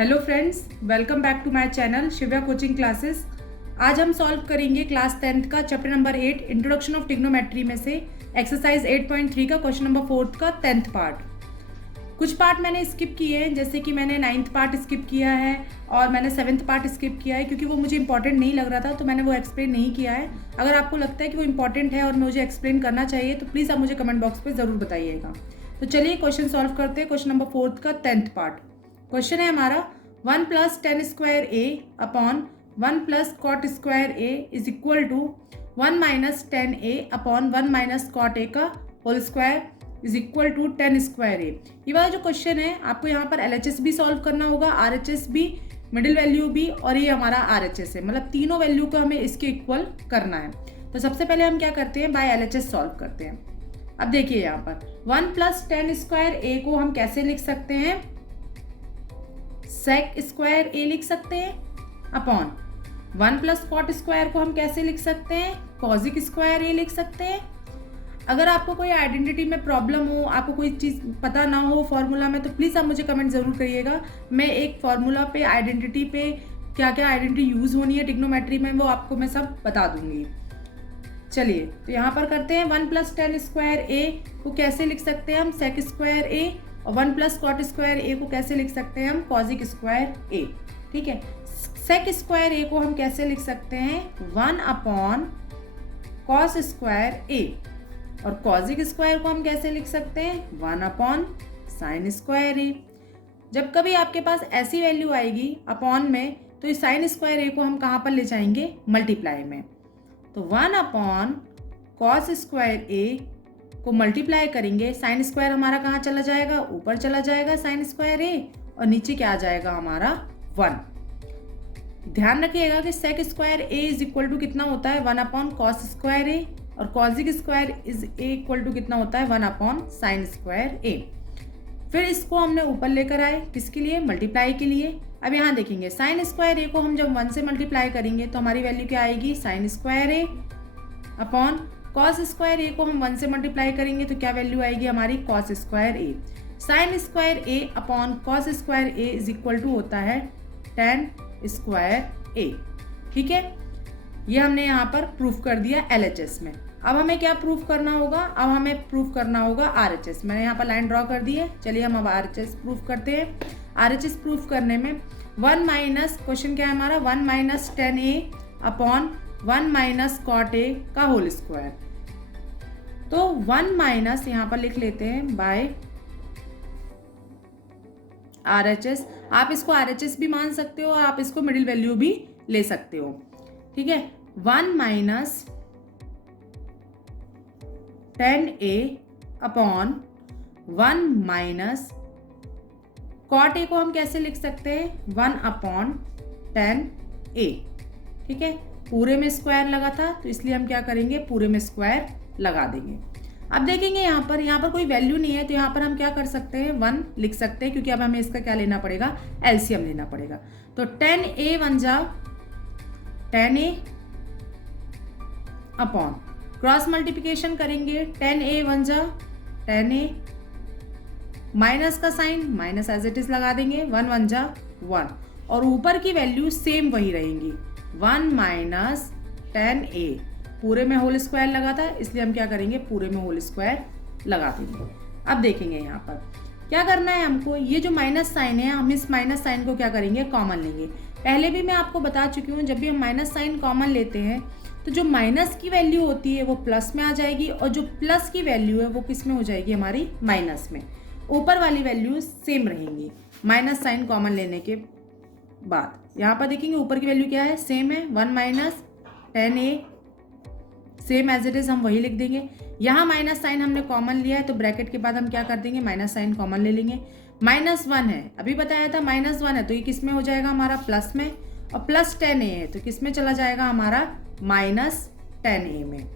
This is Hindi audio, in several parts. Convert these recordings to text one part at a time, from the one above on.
Hello friends, welcome back to my channel Shivya coaching classes. आज हम सॉल्व करेंगे क्लास 10th का chapter number 8 introduction of trigonometry में से एक्सरसाइज 8.3 का क्वेश्चन नंबर 4 का 10th पार्ट। कुछ पार्ट मैंने स्किप किए हैं, जैसे कि मैंने 9th पार्ट स्किप किया है और मैंने 7th पार्ट स्किप किया है क्योंकि वो मुझे इंपॉर्टेंट नहीं लग रहा था, तो मैंने वो एक्सप्लेन नहीं किया है। अगर आपको लगता है कि वो इंपॉर्टेंट है और मुझे एक्सप्लेन करना चाहिए तो प्लीज़ आप मुझे कमेंट बॉक्स पर ज़रूर बताइएगा। तो चलिए क्वेश्चन सॉल्व करते हैं। क्वेश्चन नंबर 4 का 10th पार्ट। क्वेश्चन है हमारा 1 + tan square a upon 1 + cot square a is equal to 1 - tan a upon 1 - cot a का whole square is equal to tan square a। ये वाला जो क्वेश्चन है आपको यहाँ पर LHS भी सॉल्व करना होगा, RHS भी, मिडिल वैल्यू भी, और ये हमारा RHS है, मतलब तीनों वैल्यू को हमें इसके इक्वल करना है। तो सबसे पहले हम क्या करते हैं, बाय LHS सॉल्व करते हैं। अब देखिए यहाँ पर 1 + tan स्क्वायर a को हम कैसे लिख सकते हैं, sec स्क्वायर a लिख सकते हैं अपॉन 1 + cot स्क्वायर को हम कैसे लिख सकते हैं, cosic स्क्वायर a लिख सकते हैं। अगर आपको कोई आइडेंटिटी में प्रॉब्लम हो, आपको कोई चीज़ पता ना हो फॉर्मूला में, तो प्लीज़ आप मुझे कमेंट ज़रूर करिएगा। मैं एक फार्मूला पे, आइडेंटिटी पे, क्या क्या आइडेंटिटी यूज़ होनी है ट्रिग्नोमेट्री में, वो आपको मैं सब बता दूंगी। चलिए तो यहाँ पर करते हैं 1 + tan स्क्वायर a को कैसे लिख सकते हैं हम, sec स्क्वायर a, और 1 + cot स्क्वायर a को कैसे लिख सकते हैं हम, cosic स्क्वायर a। ठीक है, sec स्क्वायर a को हम कैसे लिख सकते हैं, 1 अपॉन cos स्क्वायर a, और cosic स्क्वायर को हम कैसे लिख सकते हैं, 1 अपॉन sin स्क्वायर a। जब कभी आपके पास ऐसी वैल्यू आएगी अपॉन में, तो इस sin स्क्वायर a को हम कहाँ पर ले जाएंगे, मल्टीप्लाई में। तो 1 अपॉन cos स्क्वायर a को मल्टीप्लाई करेंगे, साइन स्क्वायर हमारा कहाँ चला जाएगा, ऊपर चला जाएगा साइन स्क्वायर a, और नीचे क्या आ जाएगा हमारा 1। ध्यान रखिएगा कि sec square a is equal to कितना होता है, 1 अपॉन cos स्क्वायर a, और cosic square is a equal to कितना होता है, 1 अपॉन साइन स्क्वायर a। फिर इसको हमने ऊपर लेकर आए, किसके लिए, मल्टीप्लाई के लिए। अब यहाँ देखेंगे साइन स्क्वायर a को हम जब 1 से मल्टीप्लाई करेंगे तो हमारी वैल्यू क्या आएगी, sign square a upon cos square a को हम 1 से मल्टीप्लाई करेंगे तो क्या वैल्यू आएगी हमारी, cos square a। Sine square a upon cos square a is equal to होता है tan स्क्वायर a। ठीक है, ये हमने यहाँ पर प्रूफ कर दिया LHS में। अब हमें क्या प्रूफ करना होगा, अब हमें प्रूफ करना होगा RHS। मैंने यहाँ पर लाइन ड्रॉ कर दी है। चलिए हम अब RHS प्रूफ करते हैं। RHS प्रूफ करने में 1 माइनस, क्वेश्चन क्या है हमारा, 1 - tan a upon 1 - cot a का होल स्क्वायर। तो 1 माइनस यहाँ पर लिख लेते हैं बाय RHS। आप इसको RHS भी मान सकते हो और आप इसको मिडिल वैल्यू भी ले सकते हो। ठीक है, 1 minus tan a upon 1 minus cot a को हम कैसे लिख सकते हैं, 1 अपॉन tan a। ठीक है, पूरे में स्क्वायर लगा था तो इसलिए हम क्या करेंगे, पूरे में स्क्वायर लगा देंगे। अब देखेंगे यहाँ पर कोई वैल्यू नहीं है, तो यहाँ पर हम क्या कर सकते हैं, 1 लिख सकते हैं, क्योंकि अब हमें इसका क्या लेना पड़ेगा, एलसीएम लेना पड़ेगा। तो tan a 1 जा tan a upon cross multiplication करेंगे, tan a 1 जा tan a, माइनस का sign minus as it is लगा देंगे, 1 1 जा 1, और ऊपर की वैल्यू सेम वही रहेंगी, 1 माइनस tan a, पूरे में होल स्क्वायर लगा था इसलिए हम क्या करेंगे, पूरे में होल स्क्वायर लगा देंगे। अब देखेंगे यहाँ पर क्या करना है हमको, ये जो माइनस साइन है, हम इस माइनस साइन को क्या करेंगे, कॉमन लेंगे। पहले भी मैं आपको बता चुकी हूँ, जब भी हम माइनस साइन कॉमन लेते हैं तो जो माइनस की वैल्यू होती है वो प्लस में आ जाएगी, और जो प्लस की वैल्यू है वो किस में हो जाएगी, हमारी माइनस में। ऊपर वाली वैल्यू सेम रहेंगी माइनस साइन कॉमन लेने के बाद। यहाँ पर देखेंगे ऊपर की वैल्यू क्या है, सेम है, 1 minus tan a, same as it is हम वही लिख देंगे। यहाँ माइनस साइन हमने कॉमन लिया है तो ब्रैकेट के बाद हम क्या कर देंगे, माइनस साइन कॉमन ले लेंगे। -1 है, अभी बताया था -1 है तो ये किस में हो जाएगा हमारा, प्लस में, और प्लस tan a है तो किस में चला जाएगा हमारा, -tan a में,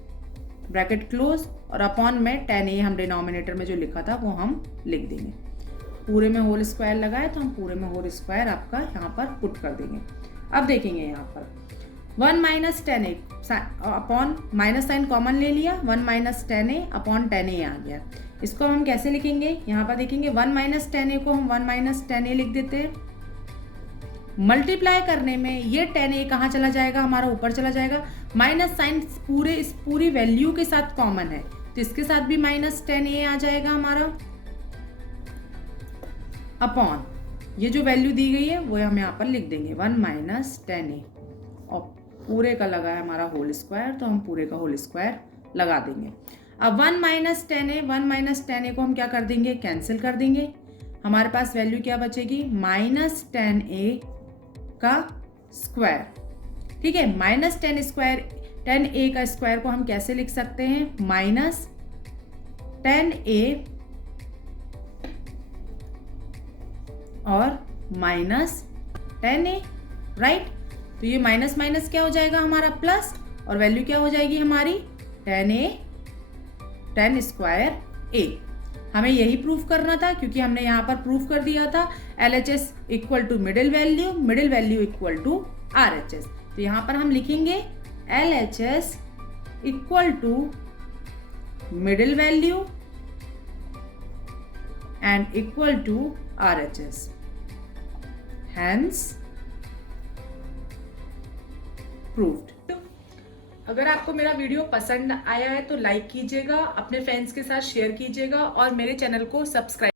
ब्रैकेट क्लोज, और अपॉन में tan a हम डिनोमिनेटर में जो लिखा था वो हम लिख देंगे। पूरे में होल स्क्वायर लगाए तो हम पूरे में होल स्क्वायर आपका यहाँ पर पुट कर देंगे। अब देखेंगे यहाँ पर 1 minus tan a upon minus sign common ले लिया, 1 minus tan a upon tan a आ गया। इसको हम कैसे लिखेंगे, यहाँ पर देखेंगे 1 माइनस tan a को हम 1 माइनस tan a लिख देते हैं, मल्टीप्लाई करने में ये 10a कहाँ चला जाएगा, हमारा ऊपर चला जाएगा। माइनस साइन इस पूरी वैल्यू के साथ कॉमन है, तो इसके साथ भी -10a आ जाएगा हमारा, अपॉन ये जो वैल्यू दी गई है वो हम यहाँ पर लिख देंगे 1 - 10a, और पूरे का लगा है हमारा होल स्क्वायर, तो हम पूरे का होल स्क्वायर लगा देंगे। अब 1 - 10a को हम क्या कर देंगे, कैंसिल कर देंगे। हमारे पास वैल्यू क्या बचेगी, -10a का स्क्वायर। ठीक है, -10a का स्क्वायर को हम कैसे लिख सकते हैं, -10a और -10a, राइट। तो ये माइनस माइनस क्या हो जाएगा हमारा प्लस, और वैल्यू क्या हो जाएगी हमारी 10 स्क्वायर a। हमें यही प्रूफ करना था, क्योंकि हमने यहाँ पर प्रूफ कर दिया था LHS equal to middle value equal to RHS। तो यहाँ पर हम लिखेंगे LHS equal to middle value and equal to RHS, hence proved. अगर आपको मेरा वीडियो पसंद आया है तो लाइक कीजिएगा, अपने फ्रेंड्स के साथ शेयर कीजिएगा और मेरे चैनल को सब्सक्राइब